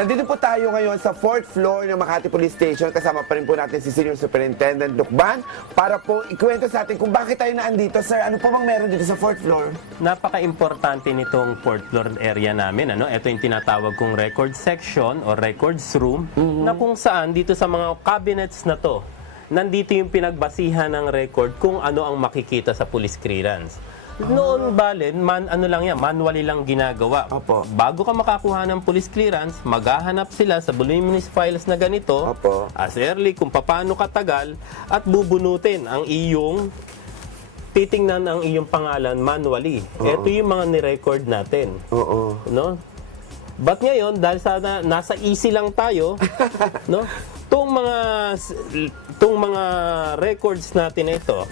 Nandito po tayo ngayon sa 4th floor ng Makati Police Station. Kasama pa rin po natin si Senior Superintendent Lucban para po ikwento sa atin kung bakit tayo naandito. Sir, ano po bang meron dito sa 4th floor? Napaka-importante nitong 4th floor area namin. Ito yung tinatawag kong record section o records room na kung saan dito sa mga cabinets na to, nandito yung pinagbasihan ng record kung ano ang makikita sa police clearance. Noon balen, manually lang ginagawa. Opo. Bago ka makakuha ng police clearance, maghahanap sila sa voluminous files na ganito, Opo. as early kung paano katagal, at bubunutin ang iyong, titingnan ang iyong pangalan manually. Ito yung mga ni-record natin. Oo. No? But ngayon, dahil sana nasa easy lang tayo, no? Tong mga records natin na ito,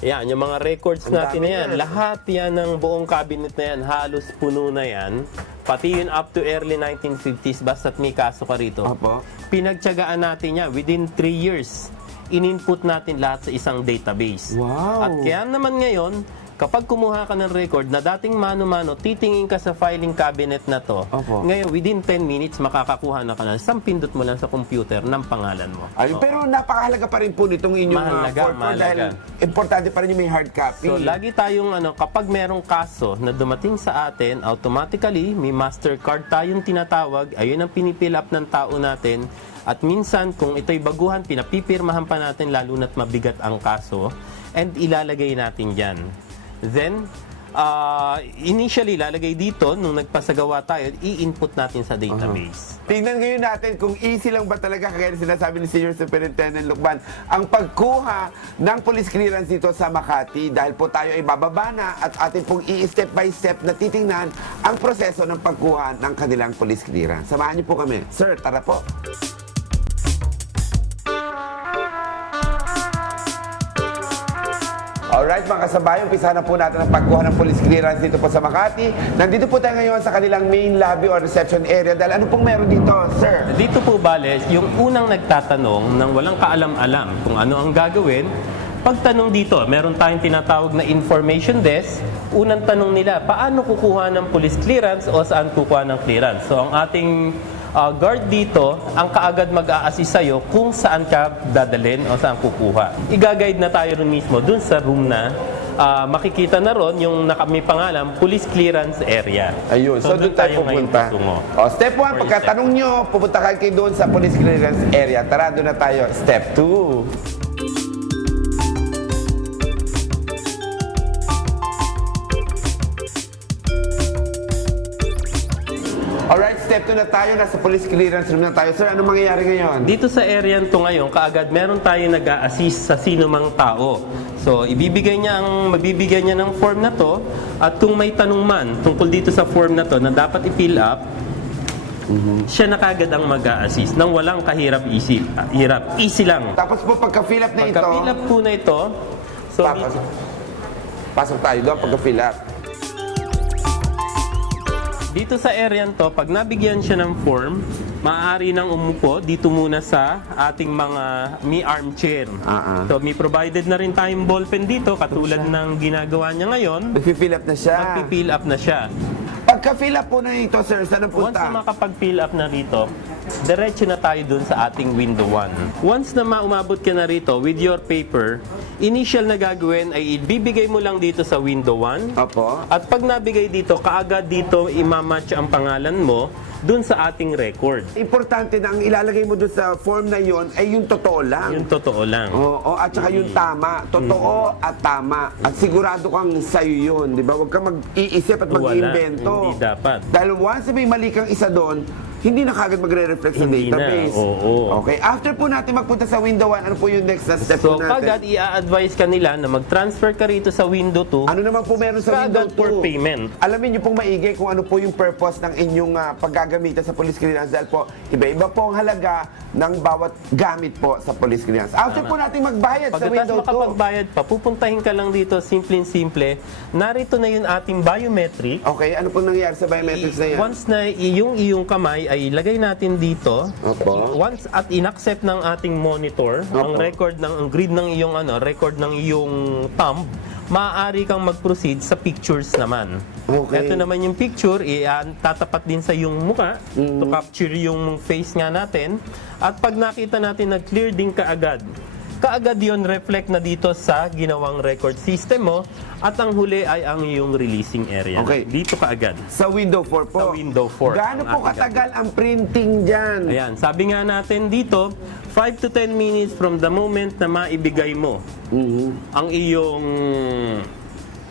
yan, yung mga records natin na yan, lahat yan ng buong cabinet na yan, halos puno na yan. Pati yun up to early 1950s, basta't may kaso ka rito. Opo. Pinagtyagaan natin yan, within 3 years, in-input natin lahat sa isang database. Wow. At kaya naman ngayon, kapag kumuha ka ng record na dating mano-mano, titingin ka sa filing cabinet na to, Opo. ngayon, within 10 minutes, makakakuha na ka na. Isang pindot mo lang sa computer ng pangalan mo. Ayun, pero napakahalaga pa rin po nitong inyong Mahalaga, 4th floor dahil mahalaga. importante pa rin yung may hard copy. So, lagi tayong, kapag merong kaso na dumating sa atin, automatically, may Mastercard tayong tinatawag. Ayun ang pinipil up ng tao natin. At minsan, kung ito'y baguhan, pinapipirmahan pa natin, lalo na't mabigat ang kaso. And ilalagay natin dyan. Then, initially, lalagay dito, nung nagpasagawa tayo, i-input natin sa database. Tingnan ngayon natin kung easy lang ba talaga, kagaya na sinasabi ni Senior Superintendent Lucban, ang pagkuha ng police clearance dito sa Makati dahil po tayo ay bababa na at atin pong i-step by step na titingnan ang proseso ng pagkuha ng kanilang police clearance. Samahan niyo po kami. Sir, tara po. Alright mga kasabayan, umpisa na po natin ang pagkuha ng police clearance dito po sa Makati. Nandito po tayo ngayon sa kanilang main lobby or reception area. Dahil ano pong meron dito, sir? Dito po, Bales, yung unang nagtatanong nang walang kaalam-alam kung ano ang gagawin, pagtanong dito, meron tayong tinatawag na information desk. Unang tanong nila, paano kukuha ng police clearance o saan kukuha ng clearance? So ang ating guard dito, ang kaagad mag-a-assist sa'yo kung saan ka dadalhin o saan kukuha. I-guide na tayo rin mismo dun sa room na makikita na ron yung may pangalan, Police Clearance Area. Ayun, so doon tayo pupunta. Step 1, pagkatanong nyo, pupunta kayo doon sa Police Clearance Area. Tara, doon na tayo. Step 2. Alright, step 2 na tayo. Nasa police clearance room na tayo. Sir, ano mangyayari ngayon? Dito sa area to ngayon, kaagad meron tayo nag-a-assist sa sino mang tao. So, mabibigyan niya ng form na to, at kung may tanong man tungkol dito sa form na to na dapat i-fill up, siya na kaagad ang mag-a-assist nang walang hirap. Easy lang. Tapos po, pagka-fill up na ito, Pagka-fill up po na ito, so pasok tayo doon pagka-fill up. dito sa area to, pag nabigyan siya ng form, maaari nang umupo dito muna sa ating mga may armchair. So, may provided na rin tayong ballpen dito, katulad ng ginagawa niya ngayon. Nag-fill up na siya. Magpi-fill up na siya. Pagka-fill up po na ito, sir, saan ang Once punta? na makapag-fill up na rito, diretso na tayo dun sa ating window 1. Once na maumabot ka na rito with your paper, initial na gagawin ay ibibigay mo lang dito sa window 1. Opo. At pag nabigay dito, kaagad dito imamatch ang pangalan mo dun sa ating record. Importante na ang ilalagay mo doon sa form na yon ay yung totoo lang. Yung totoo lang. Oo, at saka yung tama. Totoo at tama. At sigurado kang sa'yo yun, di ba? Huwag kang mag-iisip at mag-iimbento. Hindi dapat. Dahil once may mali kang isa doon, hindi na kagad magre-reflect sa Hindi database. na, oo. Okay, after po natin magpunta sa window 1, ano po yung next na step po So, natin? kagad i-advise ka nila na mag-transfer ka rito sa window 2. Ano naman po meron sa window Kagad for 2? payment. Alamin niyo pong maigi kung ano po yung purpose ng inyong paggagamitan sa police clearance dahil po iba-iba po ang halaga ng bawat gamit po sa police clearance. After po natin magbayad sa Pagkatapos window 2. makapagbayad pa, pupuntahin ka lang dito, simple-simple. Narito na yung ating biometric. Okay, ano pong nangyayari sa biometrics na yan? Once na yung iyong kamay ay ilagay natin dito. Opo. Once at inaccept ng ating monitor ang record ng ang grid ng iyong record ng iyong thumb, maaari kang mag-proceed sa pictures naman. Okay. Ito naman yung picture, tatapat din sa yung muka to capture yung face nga natin. At pag nakita natin na clear din kaagad yon reflect na dito sa ginawang record system mo at ang huli ay ang iyong releasing area. Okay. Dito kaagad. Sa window 4 po. Sa window 4. Gaano po Ang ating katagal ang printing dyan? Ayan, sabi nga natin dito, 5 to 10 minutes from the moment na maibigay mo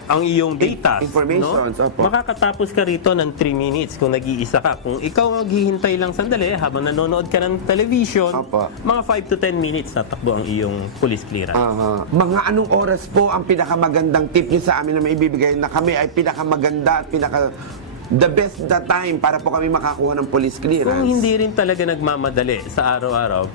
ang iyong data, Informations, no? opo. Makakatapos ka rito ng 3 minutes kung nag-iisa ka. Kung ikaw maghihintay lang sandali habang nanonood ka ng television, Opo. mga 5 to 10 minutes tatakbo ang iyong police clearance. Aha. Mga anong oras po ang pinakamagandang tip nyo sa amin na maibibigay na kami ay pinakamaganda at the best the time para po kami makakuha ng police clearance? Kung hindi rin talaga nagmamadali sa araw-araw,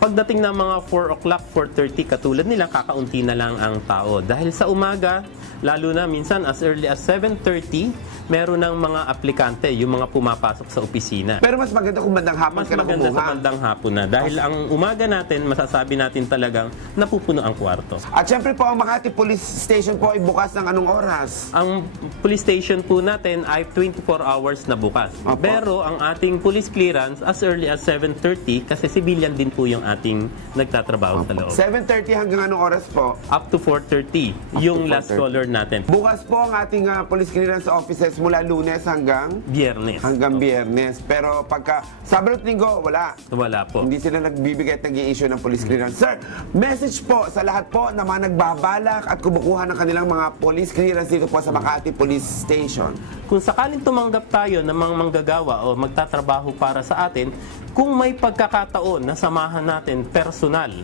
pagdating ng mga 4 o'clock, 4:30, katulad nila, kakaunti na lang ang tao. Dahil sa umaga, lalo na minsan as early as 7:30, meron ng mga aplikante, yung mga pumapasok sa opisina. Pero mas maganda kung bandang hapon Mas ka na maganda kumuha. sa bandang hapon na. Dahil ang umaga natin, masasabi natin talagang napupuno ang kwarto. At syempre po, ang Makati Police Station po ay bukas ng anong oras? Ang police station po natin ay 24 hours na bukas. Opo. Pero ang ating police clearance as early as 7:30 kasi civilian din po yung ating nagtatrabaho sa loob. 7:30 hanggang anong oras po? Up to 4:30 yung to last 4:30. caller natin. Bukas po ang ating police clearance offices mula Lunes hanggang Biyernes. Biyernes. Pero pagka Sabado at Linggo, wala. Wala po. Hindi sila nagbibigay at nag-i-issue ng police clearance. Sir, message po sa lahat po na mga nagbabalak at kumukuha ng kanilang mga police clearance dito po sa Makati Police Station. Kung sakaling tumanggap tayo ng mga manggagawa o magtatrabaho para sa atin, kung may pagkakataon na samahan natin personal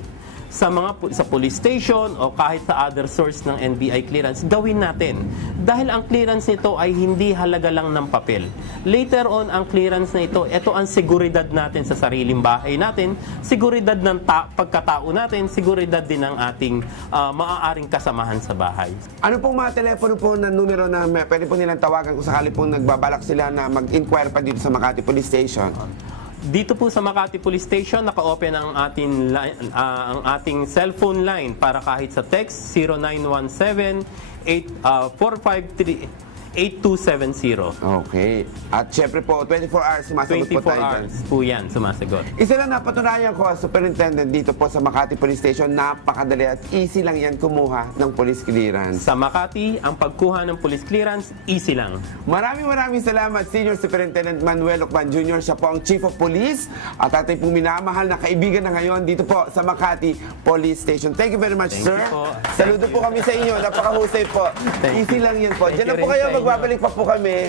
sa police station o kahit sa other source ng NBI clearance, gawin natin. Dahil ang clearance nito ay hindi halaga lang ng papel. Later on, ang clearance na ito ang seguridad natin sa sariling bahay natin, seguridad ng pagkatao natin, seguridad din ng ating maaaring kasamahan sa bahay. Ano pong mga telepono po na numero na pwede po nilang tawagan kung sakali pong nagbabalak sila na mag-inquire pa dito sa Makati Police Station? Dito po sa Makati Police Station, naka-open ang ating cellphone line para kahit sa text 0917-453-8270. Okay. At syempre po, 24 hours sumasagot po 24 tayo dyan. hours po yan, sumasagot. Isa lang napatunayan ko, Superintendent, dito po sa Makati Police Station, napakadali at easy lang yan kumuha ng police clearance. Sa Makati, ang pagkuha ng police clearance, easy lang. Maraming salamat, Senior Superintendent Manuel Ocban Jr. Siya po ang Chief of Police at ating pong minamahal na kaibigan na ngayon dito po sa Makati Police Station. Thank you very much, Thank sir. you po. Saludo po kami sa inyo. Napakahusay po. Thank Easy you. lang yan po. Thank Diyan na you po rin kayo. sa inyo. Magbabalik pa po kami.